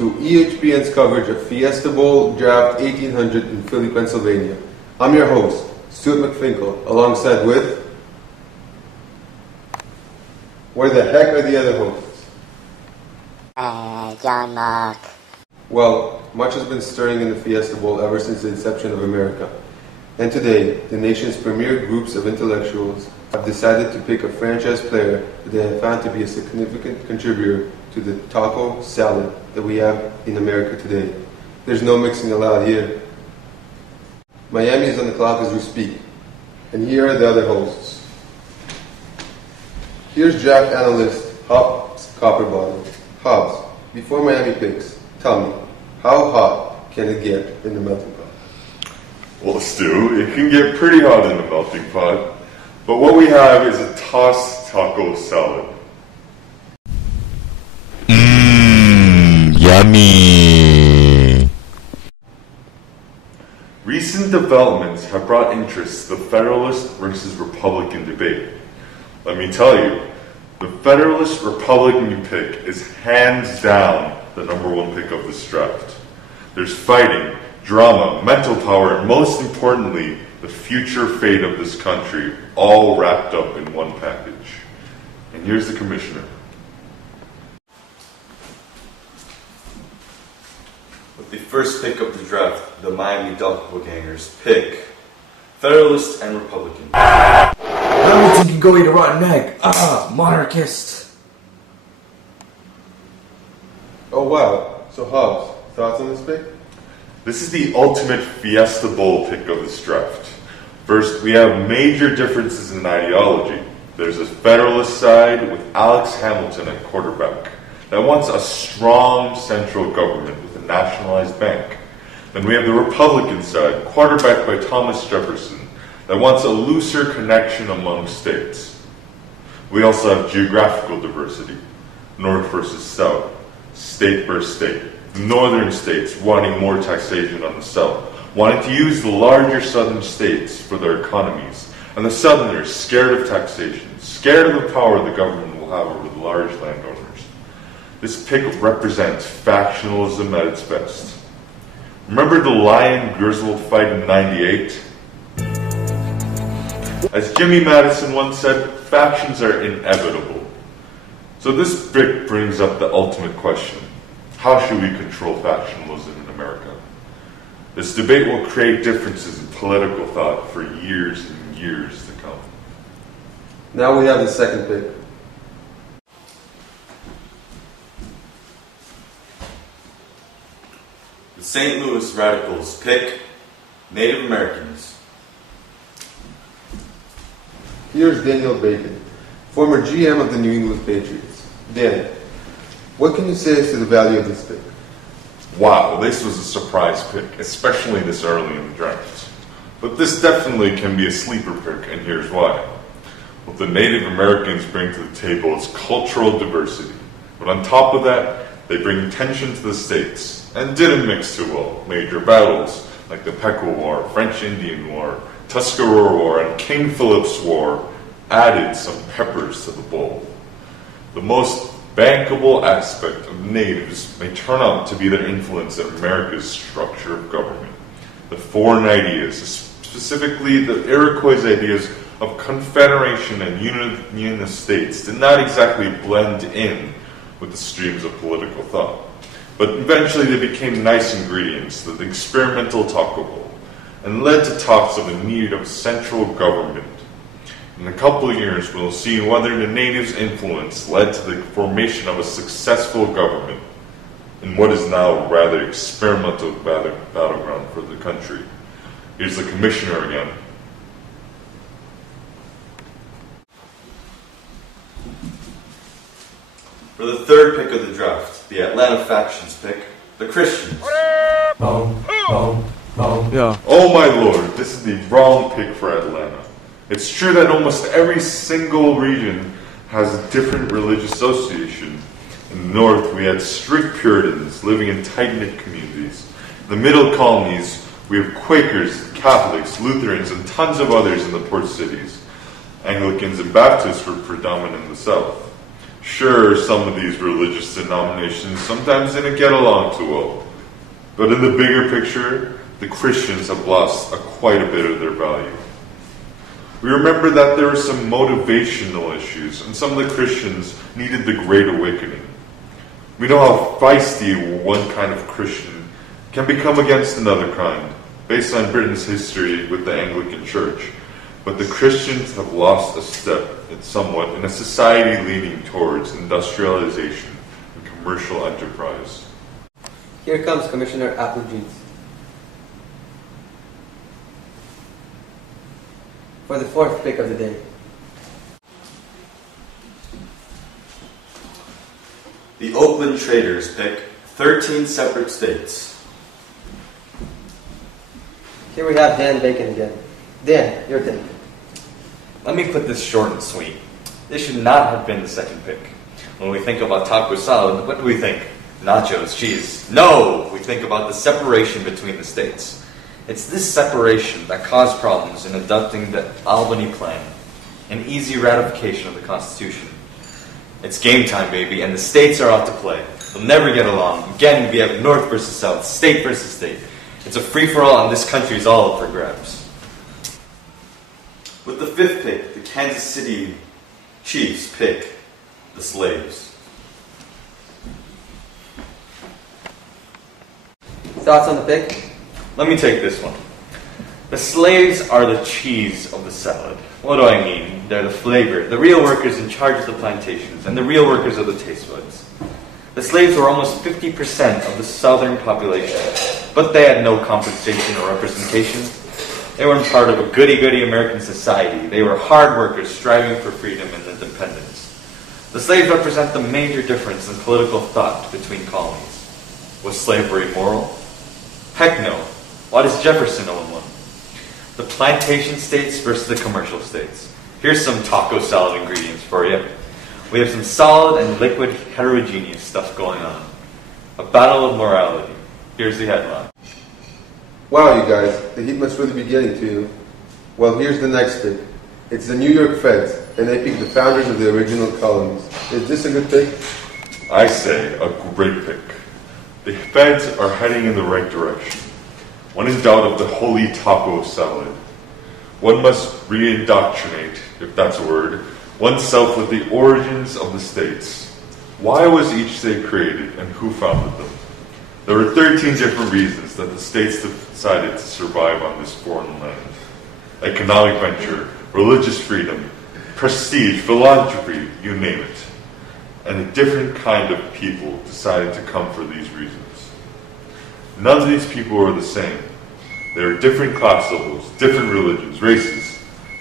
to EHPN's coverage of Fiesta Bowl Draft 1800 in Philly, Pennsylvania. I'm your host, Stuart McFinkle, alongside with... Where the heck are the other hosts? John Mark. Well, much has been stirring in the Fiesta Bowl ever since the inception of America. And today, the nation's premier groups of intellectuals have decided to pick a franchise player that they have found to be a significant contributor to the taco salad that we have in America today. There's no mixing allowed here. Miami is on the clock as we speak. And here are the other hosts. Here's draft analyst Hobbs Copperbottom. Hobbs, before Miami picks, tell me, how hot can it get in the melting pot? Well, Stu, it can get pretty hot in the melting pot. But what we have is a tossed taco salad. Yummy. Recent developments have brought interest to the Federalist versus Republican debate. Let me tell you, the Federalist Republican pick is hands down the number one pick of this draft. There's fighting, drama, mental power, and most importantly, the future fate of this country, all wrapped up in one package. And here's the commissioner. With the first pick of the draft, the Miami Doppelgangers pick Federalist and Republican. I don't think you can go eat a rotten egg. Monarchist. Oh wow, so Hobbs, thoughts on this pick? This is the ultimate Fiesta Bowl pick of this draft. First, we have major differences in ideology. There's a Federalist side with Alex Hamilton at quarterback that wants a strong central government with a nationalized bank. Then we have the Republican side, quarterbacked by Thomas Jefferson, that wants a looser connection among states. We also have geographical diversity, North versus South, state versus state. The northern states wanting more taxation on the South, wanting to use the larger southern states for their economies, and the southerners scared of taxation, scared of the power the government will have over the large landowners. This pick represents factionalism at its best. Remember the Lion-Griswold fight in '98? As Jimmy Madison once said, factions are inevitable. So this pick brings up the ultimate question. How should we control factionalism in America? This debate will create differences in political thought for years and years to come. Now we have the second pick. The St. Louis Radicals pick Native Americans. Here's Daniel Bacon, former GM of the New England Patriots. Dan, what can you say as to the value of this pick? Wow, this was a surprise pick, especially this early in the draft. But this definitely can be a sleeper pick, and here's why. What the Native Americans bring to the table is cultural diversity. But on top of that, they bring tension to the states, and didn't mix too well. Major battles, like the Pequot War, French-Indian War, Tuscarora War, and King Philip's War, added some peppers to the bowl. The most bankable aspect of natives may turn out to be their influence in America's structure of government. The foreign ideas, specifically the Iroquois ideas of confederation and union of states, did not exactly blend in with the streams of political thought. But eventually they became nice ingredients to the experimental taco bowl, and led to talks of the need of central government. In a couple of years, we'll see whether the natives' influence led to the formation of a successful government in what is now a rather experimental battleground for the country. Here's the commissioner again. For the third pick of the draft, the Atlanta factions pick the Christians. Yeah. Oh my lord, this is the wrong pick for Atlanta. It's true that almost every single region has a different religious association. In the north, we had strict Puritans living in tight-knit communities. In the middle colonies, we have Quakers, Catholics, Lutherans, and tons of others in the port cities. Anglicans and Baptists were predominant in the south. Sure, some of these religious denominations sometimes didn't get along too well. But in the bigger picture, the Christians have lost quite a bit of their value. We remember that there were some motivational issues, and some of the Christians needed the Great Awakening. We know how feisty one kind of Christian can become against another kind, based on Britain's history with the Anglican Church. But the Christians have lost a step somewhat in a society leaning towards industrialization and commercial enterprise. Here comes Commissioner Applejeans. For the fourth pick of the day. The Oakland Traders pick 13 separate states. Here we have Dan Bacon again. Dan, your take. Let me put this short and sweet. This should not have been the second pick. When we think about taco salad, what do we think? Nachos, cheese. No! We think about the separation between the states. It's this separation that caused problems in adopting the Albany Plan, an easy ratification of the Constitution. It's game time, baby, and the states are out to play. They'll never get along. Again, we have North versus South, state versus state. It's a free-for-all, and this country is all up for grabs. With the fifth pick, the Kansas City Chiefs pick the slaves. Thoughts on the pick? Let me take this one. The slaves are the cheese of the salad. What do I mean? They're the flavor, the real workers in charge of the plantations, and the real workers of the taste buds. The slaves were almost 50% of the southern population, but they had no compensation or representation. They weren't part of a goody-goody American society. They were hard workers striving for freedom and independence. The slaves represent the major difference in political thought between colonies. Was slavery moral? Heck no. Why does Jefferson own one? The plantation states versus the commercial states. Here's some taco salad ingredients for you. We have some solid and liquid heterogeneous stuff going on. A battle of morality. Here's the headline. Wow, you guys, the heat must really be getting to you. Well, here's the next pick. It's the New York Feds, and they pick the founders of the original colonies. Is this a good pick? I say a great pick. The Feds are heading in the right direction. When in doubt of the holy taco salad, one must re-indoctrinate, if that's a word, oneself with the origins of the states. Why was each state created, and who founded them? There were 13 different reasons that the states decided to survive on this foreign land. Economic venture, religious freedom, prestige, philanthropy, you name it. And a different kind of people decided to come for these reasons. None of these people are the same. They are different class levels, different religions, races.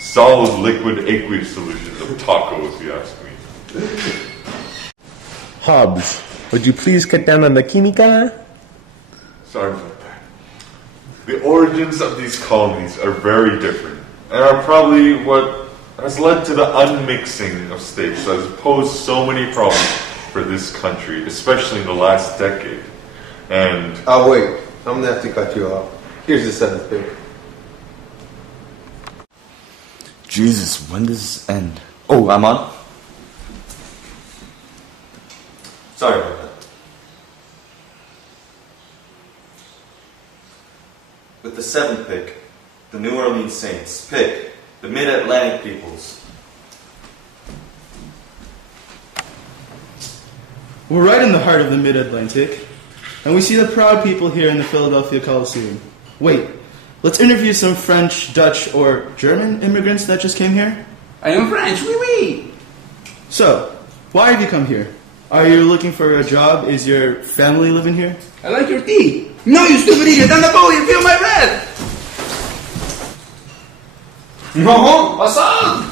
Solid, liquid, aqueous solutions of taco, if you ask me. Hobbs, would you please cut down on the química? Sorry about that. The origins of these colonies are very different, and are probably what has led to the unmixing of states that has posed so many problems for this country, especially in the last decade. And Oh, wait. I'm going to have to cut you off. Here's the seventh pick. Jesus, when does this end? Oh, I'm on? Sorry about that. With the seventh pick, the New Orleans Saints pick the Mid-Atlantic peoples. We're right in the heart of the Mid-Atlantic, and we see the proud people here in the Philadelphia Coliseum. Wait, let's interview some French, Dutch, or German immigrants that just came here. I am French, oui, oui. So, why have you come here? Are you looking for a job? Is your family living here? I like your tea. No, you stupid idiot, on the boat, you feel my breath. No, what's up?